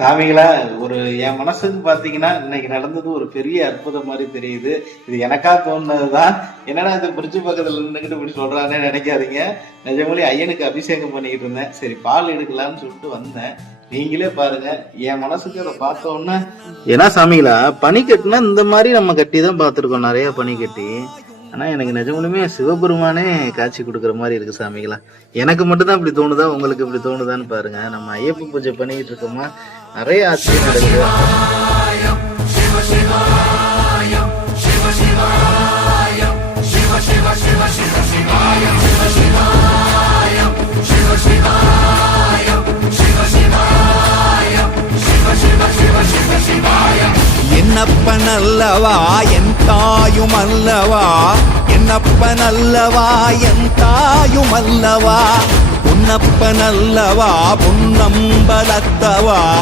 சாமிகளா, ஒரு என் மனசுக்கு பாத்தீங்கன்னா இன்னைக்கு நடந்தது ஒரு பெரிய அற்புதம் மாதிரி தெரியுது. இது எனக்கா தோணுனதுதான். என்னடா இந்த பிரிட்ஜ் பக்கத்துல நின்னுகிட்டு இப்படி சொல்றானே நினைக்காதீங்க. நிஜமாலே ஐயனுக்கு அபிஷேகம் பண்ணிக்கிட்டு இருந்தேன். சரி பால் எடுக்கலாம்னு சொல்லிட்டு வந்தேன். நீங்களே பாருங்க, என் மனசுக்கு அதை பார்த்த உடனே, ஏன்னா சாமிகளா, பனி கட்டினா இந்த மாதிரி நம்ம கட்டி தான் பார்த்திருக்கோம், நிறைய பனி கட்டி. ஆனா எனக்கு நிஜமாலுமே சிவபெருமானே காட்சி கொடுக்குற மாதிரி இருக்கு சாமிகளா. எனக்கு மட்டும்தான் இப்படி தோணுதா, உங்களுக்கு இப்படி தோணுதான்னு பாருங்க. நம்ம ஐயப்ப பூஜை பண்ணிக்கிட்டு இருக்கோமா, நிறைய ஆச்சரியம் நடக்குது. என்னப்பன் அல்லவா என் தாயும் அல்லவா, என்னப்பன் அல்லவா என் தாயும் அல்லவா, உன்னப்பன் அல்லவா பொன்னம்பலத்தவா.